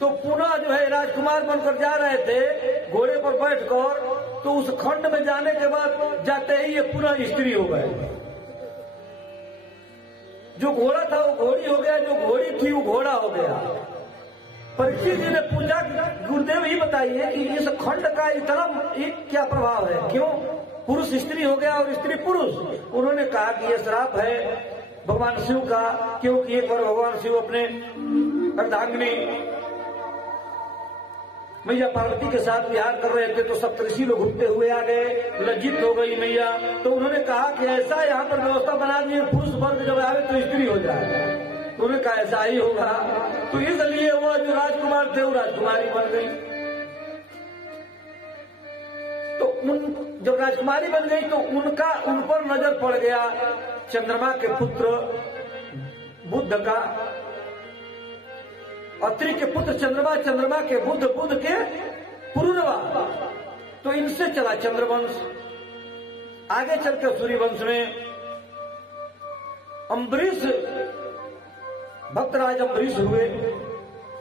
तो पुनः जो है राजकुमार बनकर जा रहे थे घोड़े पर बैठकर, तो उस खंड में जाने के बाद जाते ही ये पुनः स्त्री हो गए। जो घोड़ा था वो घोड़ी हो गया, जो घोड़ी थी वो घोड़ा हो गया। परीक्षित जी ने पूछा, गुरुदेव ही बताइए कि इस खंड का इतना क्या प्रभाव है, क्यों पुरुष स्त्री हो गया और स्त्री पुरुष? उन्होंने कहा कि यह श्राप है भगवान शिव का, क्योंकि एक बार भगवान शिव अपने अर्धांगिनी मैया पार्वती के साथ विहार कर रहे थे, तो सप्तऋषि लोग घूमते हुए आ गए, लज्जित हो गई मैया। तो उन्होंने कहा कि ऐसा यहाँ पर व्यवस्था बना दी पुरुष वर्ग जब आवे तो स्त्री हो जाए। तो उन्होंने कहा ऐसा ही होगा, तो इसलिए वो जो राजकुमार थे वो राजकुमारी बन गई। तो जब राजकुमारी बन गई तो उन पर नजर पड़ गया चंद्रमा के पुत्र बुद्ध का, अत्रि के पुत्र चंद्रमा, चंद्रमा के बुद्ध, बुद्ध के पुरुरवा। तो इनसे चला चंद्रवंश। आगे चलकर सूर्यवंश में अम्बरीश, भक्तराज अम्बरीश हुए,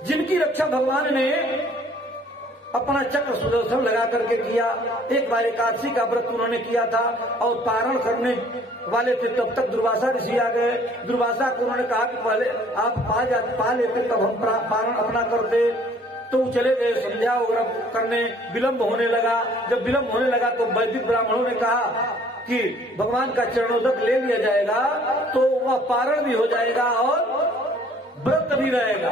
जिनकी रक्षा भगवान ने अपना चक्र सुदर्शन लगा करके किया। एक बार एकादशी का व्रत उन्होंने किया था और पारण करने वाले थे, तब तक दुर्वासा ऋषि आ गए। दुर्वासा को उन्होंने कहा कि पहले आप पा लेते तब हम पारण अपना करते। तो वो चले गए संध्या वगैरह करने, विलंब होने लगा। जब विलंब होने लगा तो वैदिक ब्राह्मणों ने कहा कि भगवान का चरणोदक ले लिया जाएगा तो वह पारण भी हो जाएगा और व्रत भी रहेगा,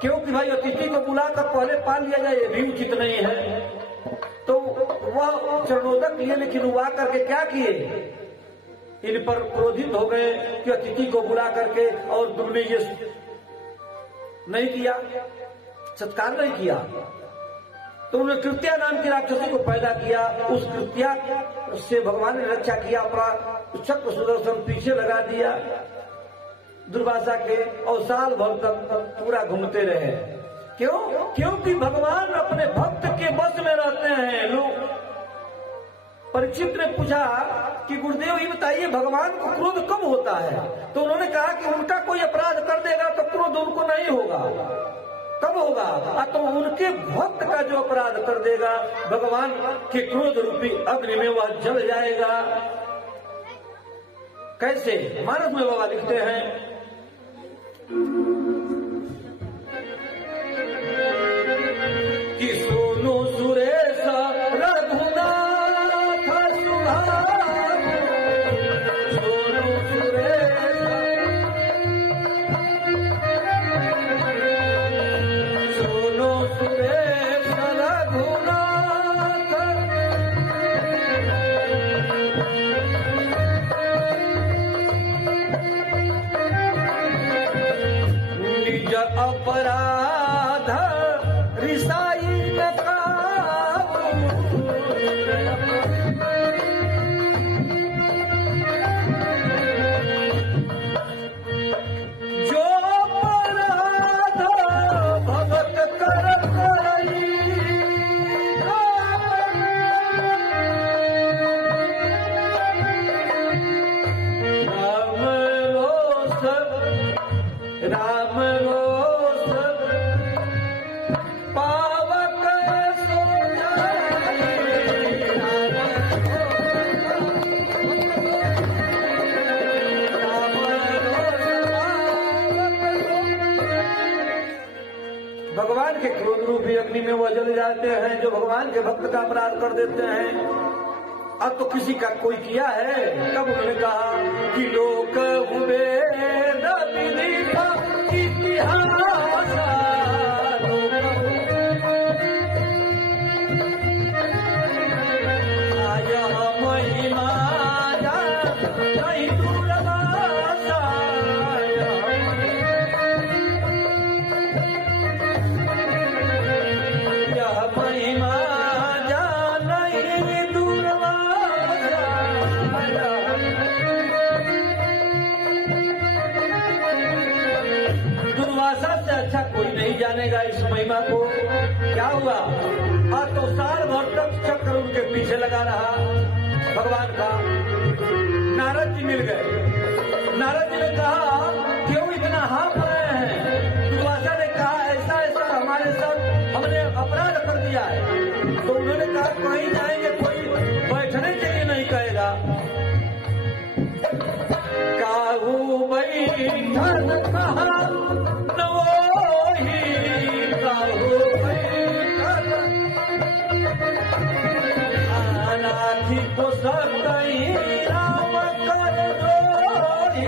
क्योंकि भाई अतिथि को बुलाकर पहले पाल लिया जाए ये भी उचित नहीं है। तो वह चरणोदक लिए, लेकिन वो आकर के क्या किए, इन पर क्रोधित हो गए कि अतिथि को बुला करके और तुमने ये नहीं किया, सत्कार नहीं किया। तो उन्होंने कृत्या नाम की राक्षसी को पैदा किया। उस कृत्या से भगवान ने रक्षा किया, अपना चक्र सुदर्शन पीछे लगा दिया दुर्वासा के, और साल भर तक पूरा घूमते रहे। क्यों? क्योंकि भगवान अपने भक्त के बस में रहते हैं। लोग परीक्षित ने पूछा कि गुरुदेव ये बताइए भगवान को क्रोध कब होता है? तो उन्होंने कहा कि उनका कोई अपराध कर देगा तो क्रोध उनको नहीं होगा। कब होगा? तो उनके भक्त का जो अपराध कर देगा भगवान के क्रोध रूपी अग्नि में वह जल जाएगा। कैसे? मानस में बाबा लिखते हैं कि सोनो सुरेश रघुनाथ सुभाष, सोनो सुरेश, सोनो सुरेश रघुनाथ, निज अपराध रिसाई न काबू, जो अपराध भगत कर करई, राम रोष, राम रोष पावक सो भगवान के क्रोध रूपी अग्नि में वह जल जाते हैं जो भगवान के भक्त का अपराध कर देते हैं। अब तो किसी का कोई किया है? तब उन्होंने कहा कि लोक हुए इतिहास, आया महिमा नहीं दूरवासा, यह महिमा नहीं दूरवासा। दुर्वासा से अच्छा कोई नहीं जानेगा इस महिमा को। क्या हुआ? तो साल भर तक चक्र उनके पीछे लगा रहा भगवान का। नारद जी मिल गए। नारद जी ने कहा क्यों इतना हाँफ रहे हैं? दुर्वासा ने कहा ऐसा ऐसा हमारे अपराध कर दिया है। तो उन्होंने कहा कहीं जाएंगे कोई बैठने के लिए नहीं कहेगा। काहू बैठन कहा न वही काहू बैठन अनाथी को सकई राम कर जोड़ी।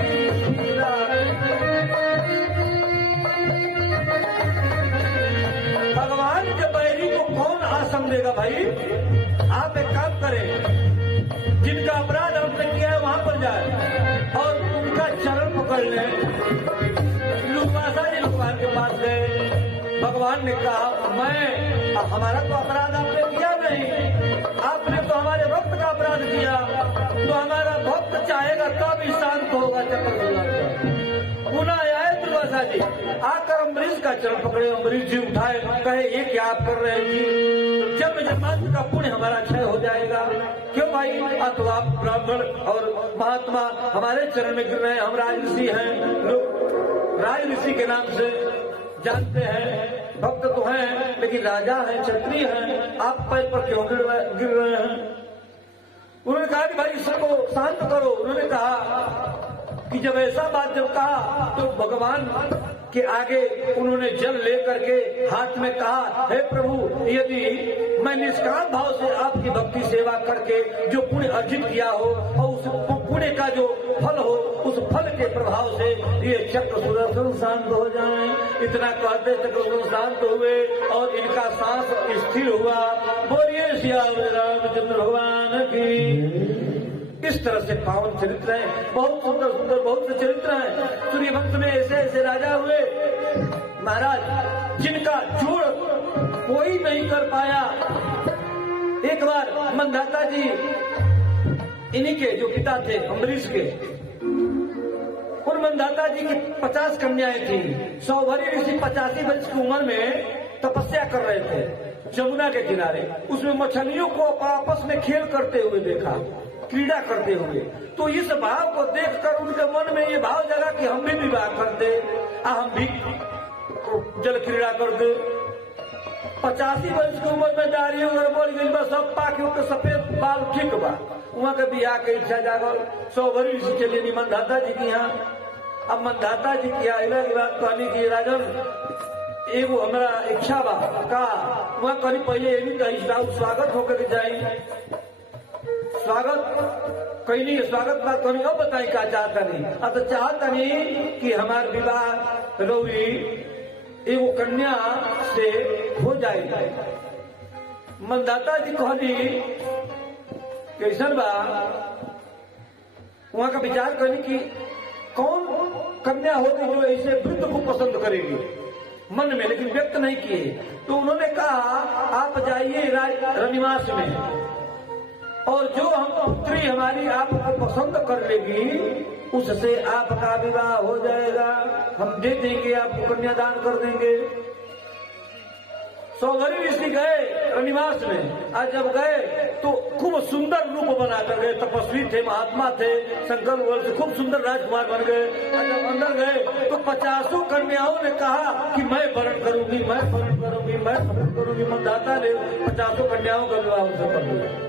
भगवान के बैरी को कौन आसम देगा भाई? आप एक काम करें, जिनका अपराध आपने किया है वहां पर जाए और उनका चरण पकड़ लें। लुकवासा जी भगवान के पास गए। भगवान ने कहा हमारा तो अपराध आपने किया नहीं, आपने तो हमारे भक्त का अपराध किया, तो हमारा भक्त चाहेगा तब ही शांत होगा चक्रधर। पुनः आए दुर्वासा जी, आकर अम्बरीश का चरण पकड़े। अम्बरीश जी उठाए, कहे ये क्या आप कर रहे हैं जी? जब जन्मांत का पुण्य हमारा क्षय हो जाएगा। क्यों भाई? तो आप ब्राह्मण और महात्मा हमारे चरण में गिर रहे हैं। हम राज ऋषि हैं, लोग राज ऋषि के नाम से जानते हैं, भक्त तो हैं लेकिन राजा हैं, क्षत्रिय हैं, आप पैर पर क्यों गिर रहे हैं? उन्होंने कहा कि भाई सबको शांत करो। उन्होंने कहा कि जब ऐसा बात जब कहा तो भगवान के आगे उन्होंने जल लेकर के हाथ में कहा, हे प्रभु, यदि मैं निष्काम भाव से आपकी भक्ति सेवा करके जो पुण्य अर्जित किया हो और उस पुण्य का जो फल हो, उस फल के प्रभाव से ये चक्र सुदर्शन शांत हो जाए। इतना कहते चक्र सुदर्शन शांत हुए और इनका सांस स्थिर हुआ। बोलिए श्याम रामचंद्र भगवान की। इस तरह से पावन चरित्र है, बहुत सुंदर सुंदर बहुत से चरित्र हैं। सूर्यवंश में ऐसे ऐसे राजा हुए महाराज जिनका जोड़ कोई नहीं कर पाया। एक बार मंदाता जी, इन्हीं के जो पिता थे अम्बरीश के, उन मंदाता जी की 50 कन्याएं थी। सौभरी ऋषि 85 वर्ष की उम्र में तपस्या कर रहे थे जमुना के किनारे। उसमें मछलियों को आपस में खेल करते हुए देखा, क्रीड़ा करते हुए। तो इस भाव को देखकर उनके मन में ये भाव जगा कि हम भी विवाह कर दे, हम भी जल क्रीड़ा कर दे। 85 वर्ष की उम्र में दाढ़ी उम्र बढ़ गई, बस सब पाके के सफेद बाल ठीक बा। वहां के बियाह के इच्छा जागल। सौभरी ऋषि चले नहीं मंदाता जी की यहाँ। अब मंदाता जी की आइला की बात कहनी की राजन एगो हमारा इच्छा बा का वहां करी पहले एवं स्वागत होकर जाये। स्वागत कहीं नहीं, स्वागत बात कहीं अब बताई क्या चाहता नहीं। अब तो चाहता नहीं कि हमारे विवाह रौरी एगो कन्या से हो जाए। मंदाता जी कहनी कैसन बा? वहां का विचार करनी कि कौन कन्या होगी जो ऐसे वृद्ध को पसंद करेगी मन में, लेकिन व्यक्त नहीं किए। तो उन्होंने कहा आप जाइए रनिवास में और जो हम पुत्री हमारी आपको पसंद कर लेगी उससे आपका विवाह हो जाएगा, हम दे देंगे, आपको कन्यादान कर देंगे। सौभरी ऋषि गए रनिवास में। आज जब गए तो खूब सुंदर रूप बनाकर गए, तपस्वी थे, महात्मा थे, संकल्प बल से खूब सुंदर राजकुमार बन गए। और जब अंदर गए तो 50 कन्याओं ने कहा कि मैं वरण करूंगी, मैं वरण करूंगी, मैं वरण करूंगी। मंदाता ने 50 कन्याओं का विवाह उनसे कर दिया।